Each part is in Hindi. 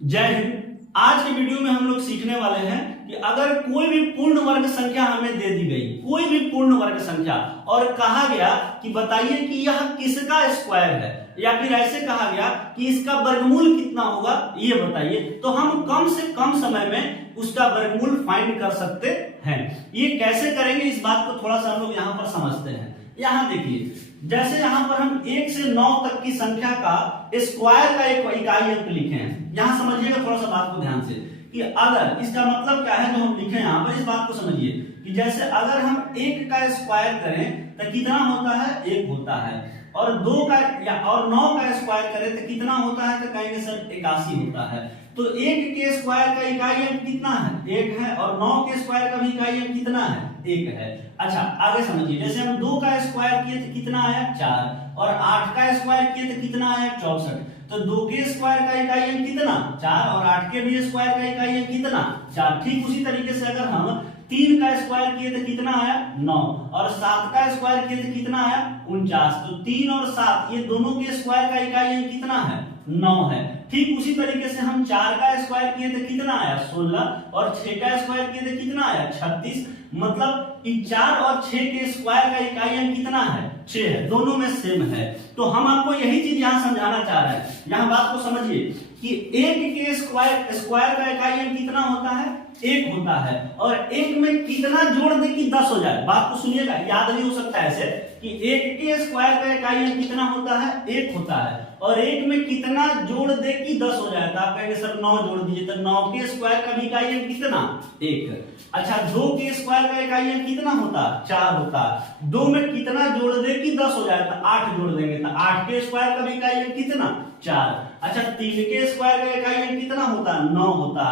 जय हिंद। आज के वीडियो में हम लोग सीखने वाले हैं कि अगर कोई भी पूर्ण वर्ग संख्या हमें दे दी गई, कोई भी पूर्ण वर्ग संख्या, और कहा गया कि बताइए कि यह किसका स्क्वायर है, या फिर ऐसे कहा गया कि इसका वर्गमूल कितना होगा ये बताइए, तो हम कम से कम समय में उसका वर्गमूल फाइंड कर सकते हैं। ये कैसे करेंगे इस बात को थोड़ा सा हम लोग यहाँ पर समझते हैं। यहाँ देखिए, जैसे यहाँ पर हम 1 से 9 तक की संख्या का स्क्वायर का एक इकाई अंक लिखे हैं। यहाँ समझिएगा थोड़ा सा बात को ध्यान से कि अगर इसका मतलब क्या है जो हम लिखे यहाँ पर, इस बात को समझिए कि जैसे अगर हम 1 का स्क्वायर करें तो कितना होता है, 1 होता है, और 2 का और 9 का स्क्वायर करें तो कितना होता है, तो कहेंगे सर 81 होता है। तो 1 के स्क्वायर का इकाई अंक कितना है, 1 है, और 9 के स्क्वायर का भी इकाई अंक कितना है, 1 है। अच्छा आगे समझिए, जैसे हम 2 का स्क्वायर किए तो कितना आया, 4, और 8 का स्क्वायर किए तो कितना आया, 64। तो 2 के स्क्वायर का इकाई अंक कितना, 4, और 8 के भी स्क्वायर का इकाई अंक कितना, 4। ठीक उसी तरीके से अगर हम 3 का स्क्वायर किए तो कितना आया, 9, और 7 का स्क्वायर किए तो कितना आया, 49। तो 3 और 7 ये दोनों के स्क्वायर का इकाई अंक कितना है, 9 है। ठीक उसी तरीके से हम 4 का स्क्वायर किए तो कितना आया, 16, और 6 का स्क्वायर किए तो कितना आया, 36। मतलब 4 और 6 के स्क्वायर का इकाई अंक कितना है, 6 है, दोनों में सेम है। तो हम आपको यही चीज यहाँ समझाना चाह रहे हैं। यहाँ बात को समझिए कि 1 के स्क्वायर का इकाई अंक कितना होता है, 1 होता है, और 1 में कितना जोड़ दे कि 10 हो जाए। बात को सुनिएगा, याद नहीं हो सकता है ऐसे कि 1 के स्क्वायर का इकाई अंक कितना होता है, 1 होता है, और 1 में कितना जोड़ दे कि 10 हो जाए। तो आप कहेंगे सर 9 जोड़ दीजिए, तो 9 के स्क्वायर का भी इकाई अंक कितना, 1। अच्छा 2 के स्क्वायर का इकाई अंक कितना होता, 4 होता। 2 में कितना जोड़ दे कि 10 हो जाए, तो 8 जोड़ देंगे, तो 8 के स्क्वायर का भी इकाई अंक कितना, 4। अच्छा 3 के स्क्वायर का इकाई अंक कितना होता, 9 होता।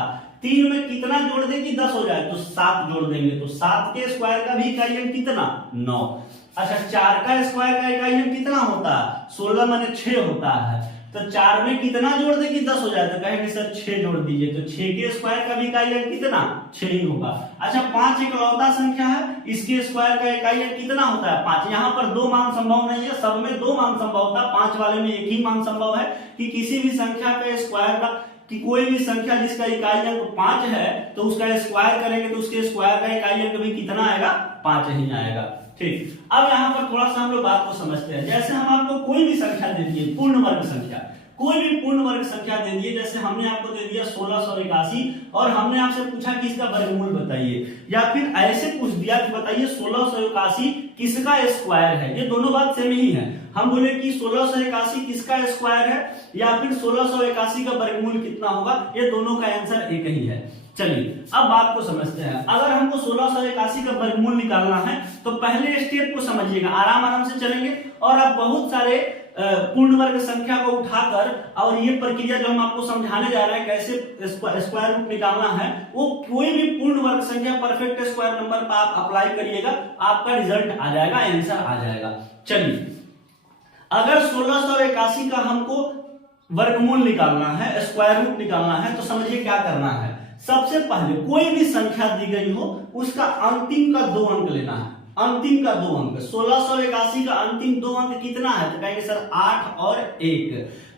3 में कितना जोड़ दे कि 10 हो जाए, तो 7 जोड़ देंगे, तो 7 के स्क्वायर का भी इकाई अंक कितना, 9। अच्छा 4 का स्क्वायर का इकाई अंक कितना होता, 16 माने 6 होता है। तो 4 में कितना जोड़ दे कि 10 हो जाए, तो कहेंगे सर 6 जोड़ दीजिए, तो 6 के स्क्वायर का भी इकाई अंक कितना, 6 ही होगा। अच्छा 5 इकलौता संख्या है, इसके स्क्वायर का इकाई अंक कितना होता है, 5। यहाँ पर 2 मान संभव नहीं है, सब में 2 मान संभव होता है, 5 वाले में एक ही मान संभव है कि किसी भी संख्या का स्क्वायर का, कि कोई भी संख्या जिसका इकाई अंक 5 है तो उसका स्क्वायर करेंगे तो उसके स्क्वायर का इकाई अंक भी कितना आएगा, 5 ही आएगा। ठीक, अब यहाँ पर थोड़ा सा हम लोग बात को समझते हैं। जैसे हम आपको कोई भी संख्या दे दिए, पूर्ण वर्ग संख्या, कोई भी पूर्ण वर्ग संख्या दे दिए, जैसे हमने आपको दे दिया 1681, और हमने आपसे पूछा कि इसका वर्गमूल बताइए, या फिर ऐसे पूछ दिया कि बताइए 1681 किसका स्क्वायर है। ये दोनों बात सेम ही है। हम बोले कि 1681 किसका स्क्वायर है, या फिर 1681 का वर्गमूल कितना होगा, ये दोनों का आंसर एक ही है। चलिए अब बात को समझते हैं। अगर हमको 1681 का वर्गमूल निकालना है तो पहले स्टेप को समझिएगा, आराम आराम से चलेंगे, और आप बहुत सारे पूर्ण वर्ग संख्या को उठाकर, और ये प्रक्रिया जो हम आपको समझाने जा रहे हैं कैसे स्क्वायर रूट निकालना है, वो कोई भी पूर्ण वर्ग संख्या परफेक्ट स्क्वायर नंबर पर आप अप्लाई करिएगा, आपका रिजल्ट आ जाएगा, आंसर आ जाएगा। चलिए अगर 1681 का हमको वर्गमूल निकालना है, स्क्वायर रूट निकालना है, तो समझिए क्या करना है। सबसे पहले कोई भी संख्या दी गई हो उसका अंतिम का 2 अंक लेना है, अंतिम का 2 अंक। 1681 का अंतिम 2 अंक कितना है, तो कहेंगे सर 8 और 1।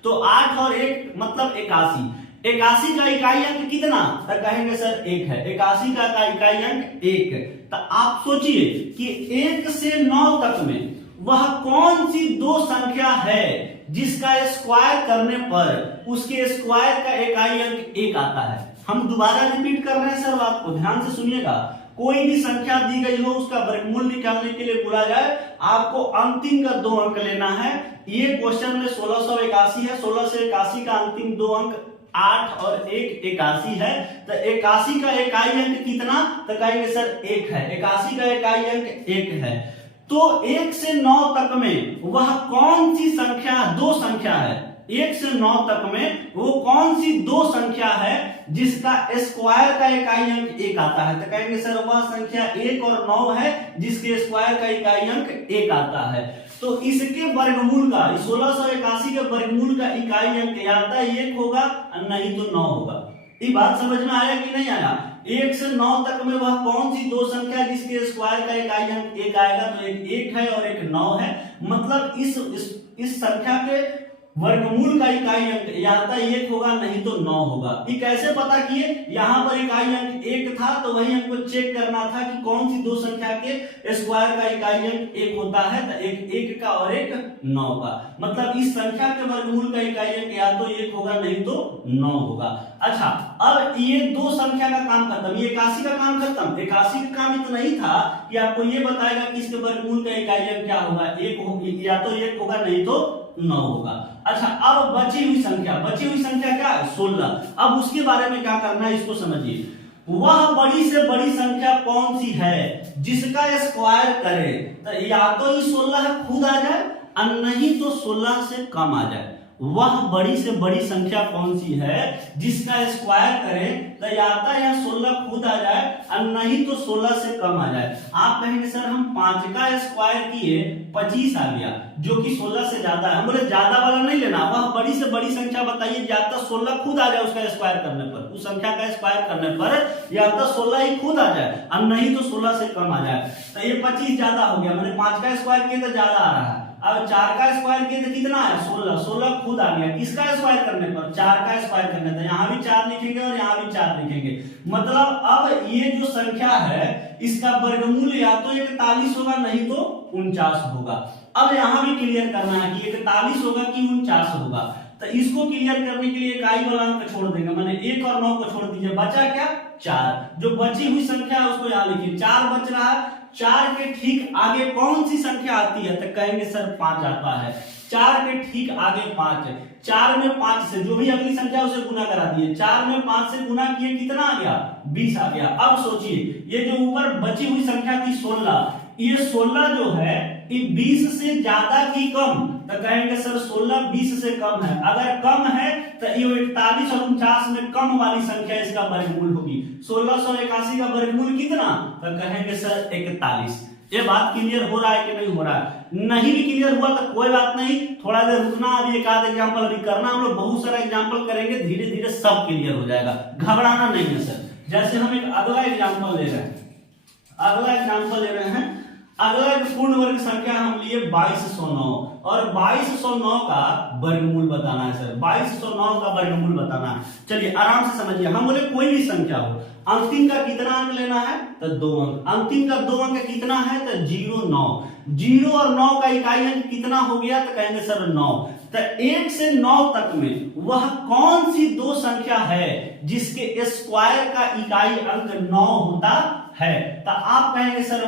तो 8 और 1 मतलब 81। 81 का इकाई अंक कितना, तो कहेंगे सर 1 है। 81 का इकाई अंक 1। तो आप सोचिए कि 1 से 9 तक में वह कौन सी 2 संख्या है जिसका स्क्वायर करने पर उसके स्क्वायर का इकाई अंक 1 आता है। हम दोबारा रिपीट कर रहे हैं सर, बात को ध्यान से सुनिएगा। कोई भी संख्या दी गई हो उसका वर्गमूल निकालने के लिए बोला जाए, आपको अंतिम का 2 अंक लेना है। ये क्वेश्चन में 1681 है, 1681 का अंतिम 2 अंक 8 और 1 81 है। तो 81 का इकाई अंक कितना, तो कहेंगे सर 1 है। 81 का इकाई अंक 1 है। तो 1 से 9 तक में वह कौन सी संख्या, 2 संख्या है। 1 से 9 तक में वो कौन सी 2 संख्या है जिसका स्क्वायर का इकाई अंक 1 आता है, तो कहेंगे सर वह संख्या 1 और 9 है जिसके स्क्वायर का इकाई अंक 1 आता है। तो इसके वर्गमूल का, 1681 के वर्गमूल का इकाई अंक या तो 1 होगा नहीं तो 9 होगा। ये बात समझ में आया कि नहीं आया। 1 से 9 तक में वह कौन सी 2 संख्या जिसके स्क्वायर का इकाई अंक 1 आएगा, तो एक 1 है और एक 9 है। मतलब इस संख्या के वर्गमूल का इकाई अंक या तो 1 होगा नहीं तो 9 होगा। ये कैसे पता किए, यहाँ पर इकाई अंक 1 था तो वही हमको चेक करना था कि कौन सी दो संख्या के स्क्वायर का इकाई अंक 1 होता है, तो एक 1 का और एक 9 का। मतलब इस संख्या के वर्गमूल का इकाई अंक या तो 1 होगा नहीं तो 9 होगा। अच्छा, अब ये दो संख्या का काम खत्म, ये 81 का काम खत्म। 81 का काम इतना ही था कि आपको ये बताएगा कि इसके वर्गमूल का इकाई अंक क्या होगा, 1 या तो 1 होगा नहीं तो 9 होगा। अच्छा, अब बची हुई संख्या क्या है, 16। अब उसके बारे में क्या करना है इसको समझिए। वह बड़ी से बड़ी संख्या कौन सी है जिसका स्क्वायर करे, तो या तो ये 16 खुद आ जाए और नहीं तो 16 से कम आ जाए। वह बड़ी से बड़ी संख्या कौन सी है जिसका स्क्वायर करें तो या तो यह 16 खुद आ जाए और नहीं तो 16 से कम आ जाए। आप कहेंगे सर हम 5 का स्क्वायर किए 25 आ गया जो कि 16 से ज्यादा है। हम बोले ज्यादा वाला नहीं लेना, वह बड़ी से बड़ी संख्या बताइए या तो 16 खुद आ जाए उसका स्क्वायर करने पर, उस संख्या का स्क्वायर करने पर या तो 16 ही खुद आ जाए और नहीं तो 16 से कम आ जाए। तो ये 25 ज्यादा हो गया, मैंने 5 का स्क्वायर किया तो ज्यादा आ रहा है। अब 4 का स्क्वायर किए तो कितना है, 16 खुद आ गया किसका स्क्वायर करने पर, 4 का स्क्वायर करने पर। यहाँ भी 4 लिखेंगे और यहाँ भी 4 लिखेंगे। मतलब अब ये जो संख्या है इसका वर्गमूल या तो 41 होगा नहीं तो 49 होगा। अब यहाँ भी क्लियर करना है कि 41 होगा कि 49 होगा। तो इसको क्लियर करने के लिए इकाई वाला अंक छोड़ देंगे, मैंने 1 और 9 को छोड़ दीजिए, बचा क्या 4। जो बची हुई संख्या है उसको यहाँ लिखिए, 4 बच रहा है। 4 के ठीक आगे कौन सी संख्या आती है, तो कहेंगे सर 5 आता है। 4 के ठीक आगे 5 है। 4 में 5 से जो भी अगली संख्या उसे गुना करा दिए, 4 में 5 से गुना किए कितना आ गया, 20 आ गया। अब सोचिए ये जो ऊपर बची हुई संख्या थी 16, ये 16 जो है ये 20 से ज्यादा की कम, तो कहेंगे सर 16 20 से कम है। अगर कम है तो ये 41 और 49 में कम वाली संख्या इसका वर्गमूल होगी। 1681 का वर्गमूल कितना, तो कहेंगे सर 41। ये बात क्लियर हो रहा है कि नहीं हो रहा है? नहीं भी क्लियर हुआ तो कोई बात नहीं, थोड़ा देर रुकना, अभी एक आध एग्जांपल अभी करना, हम लोग बहुत सारा एग्जांपल करेंगे, धीरे धीरे सब क्लियर हो जाएगा, घबराना नहीं है सर। जैसे हम एक अगला एग्जांपल ले रहे हैं, अगला एक पूर्ण वर्ग संख्या हम लिए 2209 और 2209 का वर्गमूल बताना है सर। 2209 का वर्गमूल बताना है। चलिए आराम से समझिए, हम बोले कोई भी संख्या हो, अंतिम का कितना अंक लेना है तो 2 अंक। अंतिम का 2 अंक कितना है तो 0 9। 0 और 9 का इकाई अंक कितना हो गया तो कहेंगे सर 9। तो 1 से 9 तक में वह कौन सी दो संख्या है जिसके स्क्वायर का इकाई अंक 9 होता है, तो आप कहेंगे सर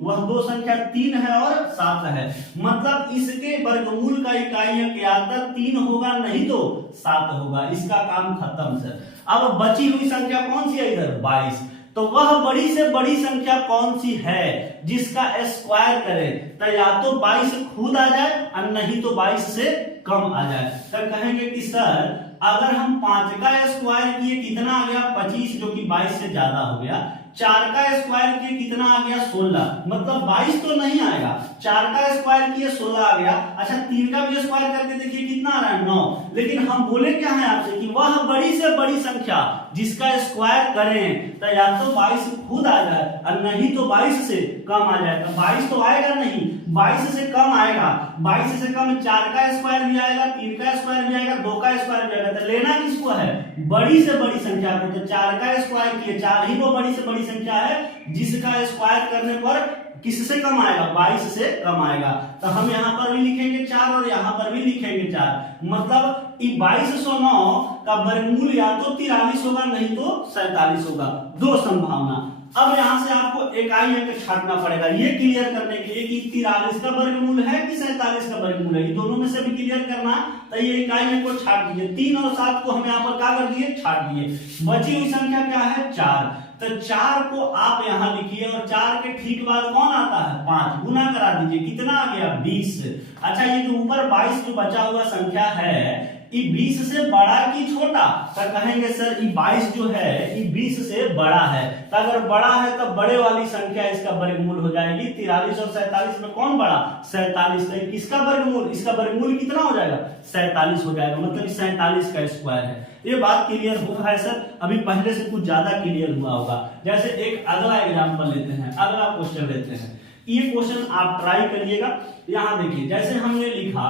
वह दो संख्या 3 है और 7 है। मतलब इसके वर्गमूल का इकाई अंक या तो 3 होगा नहीं तो 7 होगा। इसका काम खत्म सर। अब बची हुई संख्या कौन सी है इधर 22, तो वह बड़ी से बड़ी संख्या कौन सी है जिसका स्क्वायर करे, तो या तो 22 खुद आ जाए और नहीं तो 22 से कम आ जाए। तो कहेंगे कि सर अगर हम 5 का स्क्वायर किए कितना आ गया 25 जो कि 22 से ज्यादा हो गया। 4 का स्क्वायर किए कितना आ गया 16, मतलब 22 तो नहीं आएगा। 4 का स्क्वायर किए 16 आ गया। अच्छा 3 का भी स्क्वायर करके देखिए कितना आ रहा है 9। लेकिन हम बोले क्या है आपसे कि वह बड़ी से बड़ी संख्या जिसका स्क्वायर करें तो या तो 22 खुद आ जाए और नहीं तो 22 से कम आ जाए। तो 22 तो आएगा नहीं, 22 से कम आएगा। 22 से कम 4 का स्क्वायर भी आएगा, 3 का स्क्वायर भी आएगा, 2 का स्क्वायर भी आएगा। तो लेना किसको है, बड़ी से बड़ी संख्या को। तो 4 का स्क्वायर किए, 4 ही वो बड़ी से बड़ी संख्या है जिसका स्क्वायर करने पर किससे कम आएगा 22 से कम आएगा। तो हम यहाँ पर भी लिखेंगे 4 और यहाँ पर भी लिखेंगे 4। मतलब 2209 का वर्गमूल या तो 43 होगा नहीं तो 47 होगा। दो संभावना। अब यहाँ से आपको इकाई अंक छांटना पड़ेगा ये क्लियर करने के लिए कि 43 का वर्गमूल है कि 47 का वर्गमूल है। ये दोनों में से भी क्लियर करना, तो ये इकाई अंक को छाट दीजिए। 3 और 7 को हम यहाँ पर क्या कर दिए, छाट दिए। बची हुई संख्या क्या है 4। तो 4 को आप यहाँ लिखिए और 4 के ठीक बाद कौन आता है 5, गुना करा दीजिए कितना आ गया 20। अच्छा ये जो ऊपर 22 जो बचा हुआ संख्या है ये 20 से बड़ा कि छोटा, तो कहेंगे सर ये 22 जो है ये 20 से बड़ा है। तो अगर बड़ा है तो बड़े वाली संख्या इसका वर्गमूल हो जाएगी। 43 और 47 में कौन बड़ा 47। तो किसका वर्गमूल, इसका वर्गमूल कितना हो जाएगा 47 हो जाएगा। मतलब 47 का स्क्वायर है। ये बात क्लियर हुआ है सर, अभी पहले से कुछ ज्यादा क्लियर हुआ होगा। जैसे एक अगला एग्जांपल लेते हैं, अगला क्वेश्चन लेते हैं। ये क्वेश्चन आप ट्राई करिएगा। यहाँ देखिए जैसे हमने लिखा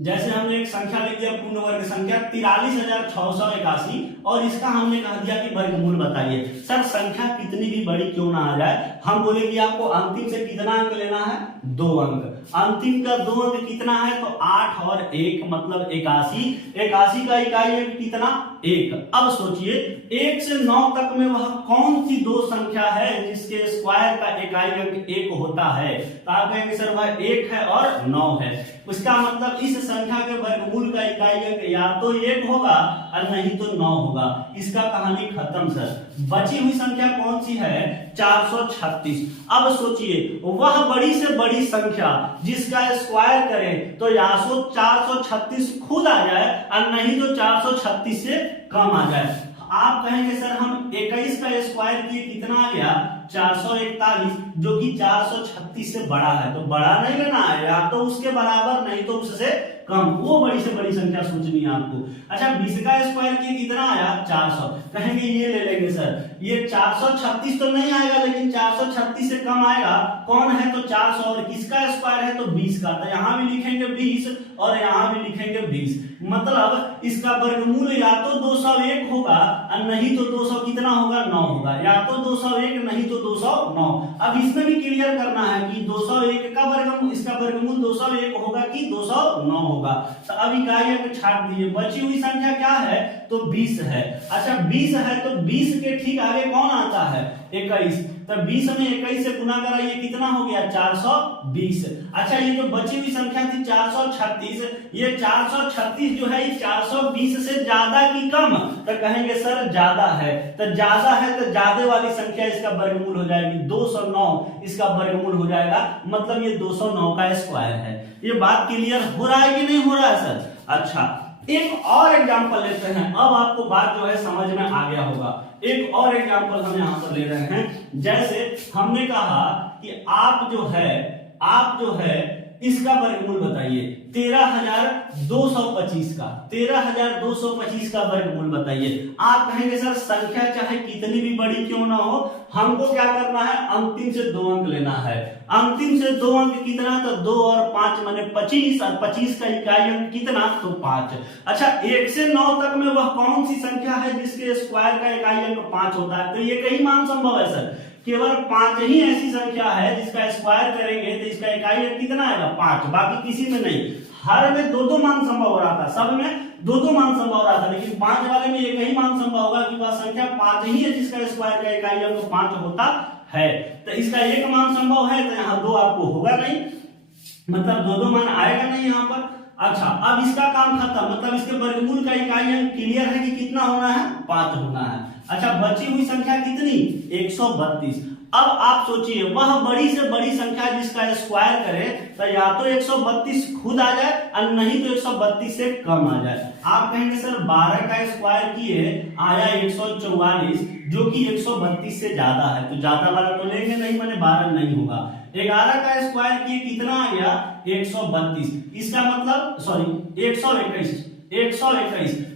जैसे हमने एक संख्या लिख दिया पूर्ण वर्ग संख्या 43,681 और इसका हमने कह दिया कि वर्गमूल बताइए। सर संख्या कितनी भी बड़ी क्यों ना आ जाए, हम बोले कि आपको अंतिम से कितना अंक लेना है, 2 अंक। अंतिम का 2 अंक कितना है, तो 8 और 1 मतलब 81। 81 का इकाई अंक कितना, 1। अब सोचिए 1 से 9 तक में वह कौन सी दो संख्या है जिसके स्क्वायर का इकाई अंक 1 होता है, तो आप कहेंगे सर वह 1 है और 9 है। उसका मतलब इस संख्या के वर्गमूल का इकाई अंक या तो 1 होगा और नहीं तो 9 होगा। इसका कहानी खत्म सर। बची हुई संख्या कौन सी है, 436। अब सोचिए वह बड़ी से बड़ी संख्या जिसका स्क्वायर करें तो या 436 खुद आ जाए और नहीं तो 436 से कम आ जाए। आप कहेंगे सर हम 21 का स्क्वायर किए कितना आ गया, 441, जो कि 436 से बड़ा है, तो बड़ा नहीं लेना है, या तो उसके बराबर नहीं तो उससे कम। वो बड़ी से बड़ी संख्या सोचनी है आपको। अच्छा 20 का स्क्वायर किए कितना आया, 400। कहेंगे ये ले लेंगे सर, ये 436 तो नहीं आएगा लेकिन 436 से कम आएगा। कौन है, तो 400, और किसका स्क्वायर है, तो 20 का। तो यहाँ भी लिखेंगे 20 और यहाँ भी लिखेंगे 20। मतलब इसका वर्गमूल या तो 201 होगा और नहीं तो 200 कितना होगा, 9 होगा। या तो 201 नहीं तो 209। अब इसमें भी क्लियर करना है कि 201 का वर्गमूल, इसका वर्गमूल 201 होगा कि 209 होगा। तो अब इकाई अंक छाट दिए। बची हुई संख्या क्या है, तो 20 है। अच्छा 20 है तो 20 के ठीक आगे कौन आता है, 21। तो 20 में 21 से गुना कराइए कितना हो गया, 420। अच्छा ये जो बची हुई संख्या थी 436, ये 436 जो है 420 से ज्यादा की कम, तो कहेंगे सर ज्यादा है। तो ज्यादा है तो ज्यादा वाली संख्या इसका वर्गमूल हो जाएगी, 209 इसका वर्गमूल हो जाएगा। मतलब ये 209 का स्क्वायर है। ये बात क्लियर हो रहा है कि नहीं हो रहा है सर। अच्छा एक और एग्जांपल लेते हैं, अब आपको बात जो है समझ में आ गया होगा। एक और एग्जांपल हम यहाँ पर ले रहे हैं। जैसे हमने कहा कि आप जो है इसका वर्गमूल बताइए, 13,225 का 13,225 का वर्गमूल बताइए। आप कहेंगे सर संख्या चाहे कितनी भी बड़ी क्यों ना हो, हमको क्या करना है, अंतिम से 2 अंक लेना है। अंतिम से 2 अंक कितना, तो 2 और 5 माने 25, और 25 का इकाई अंक कितना, तो 5। अच्छा 1 से 9 तक में वह कौन सी संख्या है जिसके स्क्वायर का इकाई अंक 5 होता है, तो ये कई मान संभव है सर। केवल 5 ही ऐसी संख्या है जिसका स्क्वायर करेंगे तो इसका इकाई अंक कितना आएगा, 5। बाकी किसी में नहीं। हर में 2-2 मान संभव हो रहा था, सब में 2-2 मान संभव हो रहा था, लेकिन 5 वाले में एक ही मान संभव होगा कि वह संख्या 5 ही है जिसका स्क्वायर का इकाई अंक 5 होता है। तो इसका एक मान संभव है, तो यहाँ 2 आपको होगा नहीं, मतलब 2-2 मान आएगा नहीं यहाँ पर। अच्छा अब इसका काम खत्म, मतलब इसके वर्गमूल का इकाई अंक क्लियर है कि कितना होना है, 5 होना है। अच्छा बची हुई संख्या कितनी, 132। अब आप सोचिए वह बड़ी से बड़ी संख्या जिसका स्क्वायर करे तो या तो 132 खुद आ जाए और नहीं तो 132 से कम आ जाए। आप कहेंगे सर 12 का स्क्वायर किए आया 144, जो कि 132 से ज्यादा है, तो ज्यादा वाला तो लेंगे नहीं, माने 12 नहीं होगा। 11 का स्क्वायर किए कितना आ गया, 132। इसका मतलब सॉरी 121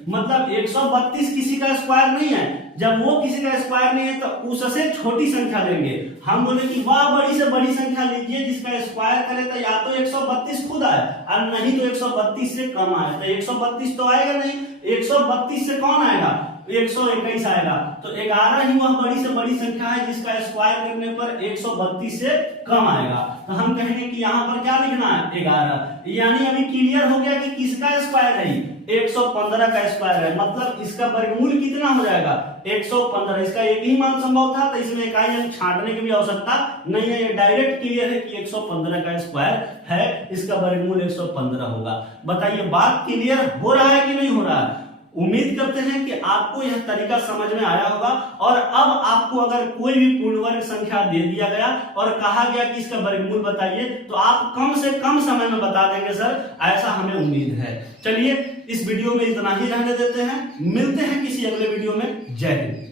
मतलब 132 किसी का स्क्वायर नहीं है। जब वो किसी का स्क्वायर नहीं है तो उससे छोटी संख्या लेंगे। हम बोले कि वह बड़ी से बड़ी संख्या लीजिए जिसका स्क्वायर करे तो या तो 132 खुद आए और नहीं तो 132 से कम आए। तो 132 तो आएगा नहीं, 132 से कौन आएगा, 121 आएगा। तो 11 ही वह बड़ी से बड़ी संख्या है जिसका स्क्वायर करने पर 132 से कम आएगा। तो हम कहेंगे कि यहाँ पर क्या लिखना है, 11। यानी अभी क्लियर हो गया कि किसका स्क्वायर है, 115 का स्क्वायर है। मतलब इसका वर्गमूल कितना हो जाएगा, 115। इसका एक ही मान संभव था तो इसमें इकाई अंक छांटने की भी आवश्यकता नहीं है, ये डायरेक्ट क्लियर है कि 115 का स्क्वायर है, इसका वर्गमूल 115 होगा। बताइए बात क्लियर हो रहा है कि नहीं हो रहा है। उम्मीद करते हैं कि आपको यह तरीका समझ में आया होगा। और अब आपको अगर कोई भी पूर्ण वर्ग संख्या दे दिया गया और कहा गया कि इसका वर्गमूल बताइए तो आप कम से कम समय में बता देंगे सर, ऐसा हमें उम्मीद है। चलिए इस वीडियो में इतना ही रहने देते हैं, मिलते हैं किसी अगले वीडियो में। जय हिंद।